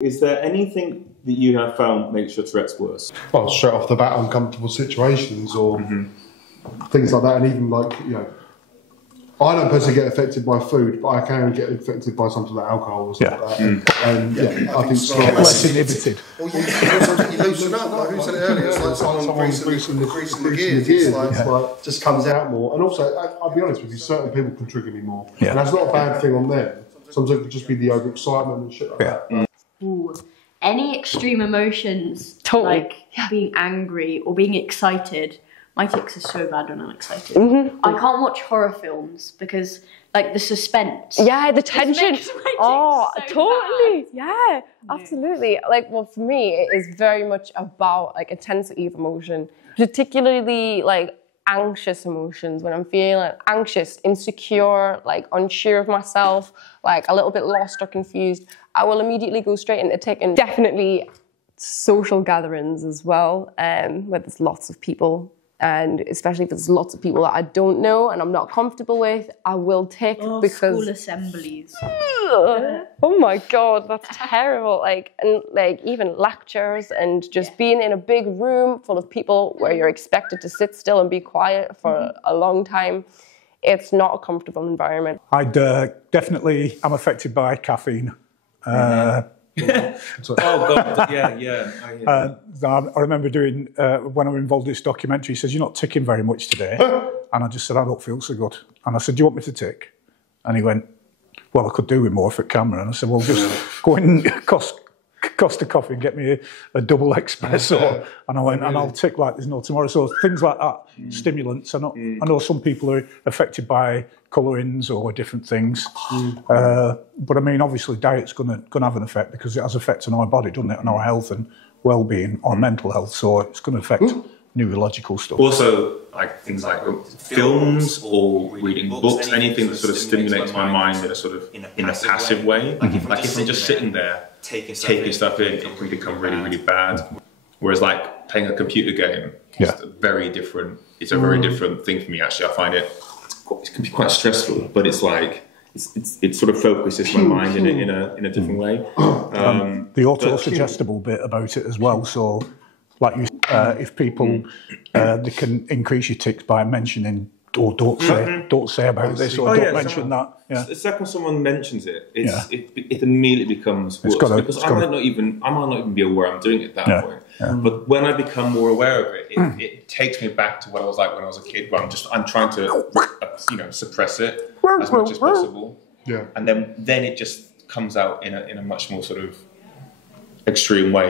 Is there anything that you have found makes your Tourette's worse? Well, straight off the bat, uncomfortable situations or things like that, and even like, you know, I don't personally get affected by food, but I can get affected by something like alcohol or something like that. And I think it's less inhibited. Well, you loosen up, like who said it earlier, it's like someone's greasing the gears. It's like, just comes out more. And also, I'll be honest with you, certain people can trigger me more. And that's not a bad thing on them. Sometimes it could just be the overexcitement and shit like that. Ooh. Any extreme emotions, like being angry or being excited. My tics are so bad when I'm excited. I can't watch horror films because, like, the suspense. Yeah, the tension. So totally. bad. Yeah, absolutely. Like, well, for me, it is very much about like intensity of emotion, particularly like anxious emotions. When I'm feeling like anxious, insecure, like unsure of myself, like a little bit lost or confused, I will immediately go straight into taking. Definitely social gatherings as well, where there's lots of people. And especially if there's lots of people that I don't know and I'm not comfortable with, I will tick because school assemblies. Oh my god, that's terrible. Like, and like even lectures and just being in a big room full of people where you're expected to sit still and be quiet for a long time. It's not a comfortable environment. I'd definitely am affected by caffeine. Oh God, yeah. I remember doing, when I was involved in this documentary, he says, "You're not ticking very much today." And I just said, "I don't feel so good." And I said, "Do you want me to tick?" And he went, "Well, I could do with more for camera." And I said, "Well, just go in Costa Coffee and get me a double espresso." And I went, "And I'll tick like there's no tomorrow." So things like that, stimulants. I know some people are affected by colourings or different things. But I mean, obviously diet's gonna have an effect because it has effects on our body, doesn't it? On our health and well-being, our mental health. So it's going to affect neurological stuff. Also, like things like films or reading books, anything that sort of stimulates my mind in a sort of in a passive way. Like if I'm just sitting there taking stuff in, it can become really, really bad. Whereas like playing a computer game, it's a very different thing for me. Actually, I find it can be quite stressful, but it's like it sort of focuses my mind in a different way. The auto-suggestible bit about it as well. So, like you, if people they can increase your tics by mentioning or don't say about this or don't mention that. Yeah. The second someone mentions it, it immediately becomes worse because I might not even be aware I'm doing it at that point. Yeah. But when I become more aware of it, it takes me back to what I was like when I was a kid. Where I'm trying to suppress it as much as possible. Yeah. And then it just comes out in a much more sort of extreme way.